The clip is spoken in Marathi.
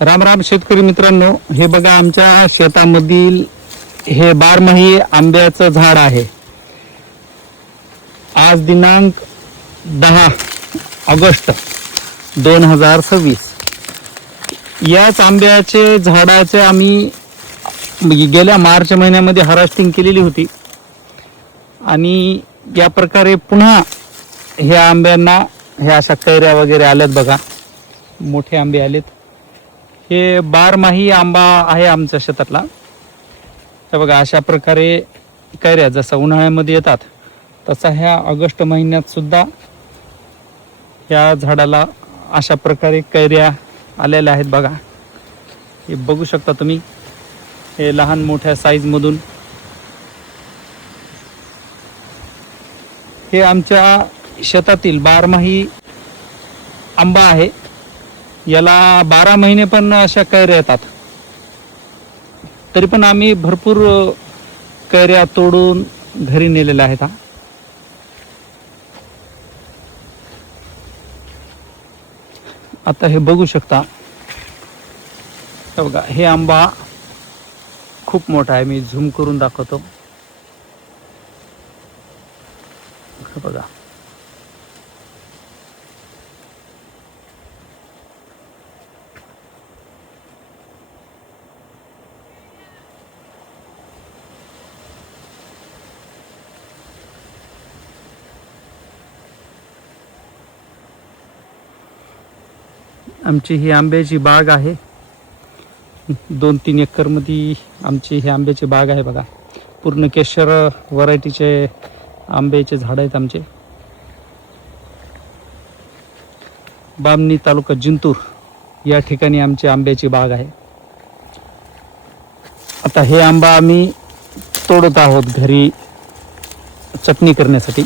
राम राम शेतकरी मित्रांनो, हे बघा आमच्या शेतामधील हे बारमाही आंब्याचं झाड आहे. आज दिनांक 10 ऑगस्ट 2026. याच आंब्याचे झाडाचे आम्ही गेल्या मार्च महिन्यामध्ये हार्वेस्टिंग केलेली होती आणि या प्रकारे पुन्हा ह्या आंब्यांना ह्या अशा कैऱ्या वगैरे आल्यात बघा, मोठे आंबे आलेत. हे बारमाही आंबा आहे आमच्या शेतातला. तर बघा अशा प्रकारे कैऱ्या जसं उन्हाळ्यामध्ये येतात तसा ह्या ऑगस्ट महिन्यात सुद्धा या झाडाला अशा प्रकारे कैऱ्या आलेल्या आहेत बघा. हे बघू शकता तुम्ही, हे लहान मोठ्या साईजमधून. हे आमच्या शेतातील बारमाही आंबा आहे. याला 12 महिने पण अशा कैऱ्या येतात. तरी पण आम्ही भरपूर कैऱ्या तोडून घरी नेलेल्या आहेत. आता हे बघू शकता, बघा हे आंबा खूप मोठा आहे. मी झूम करून दाखवतो. बघा आमची ही आंब्याची बाग आहे. 2-3 एकर मध्ये आमची ही आंब्याची बाग आहे बघा. पूर्ण केशर व्हरायटीचे आंब्याचे झाड आहेत आमचे. बामणी तालुका जिंतूर या ठिकाणी आमची आंब्याची बाग आहे. आता हे आंबा आम्ही तोडत आहोत घरी चटणी करण्यासाठी.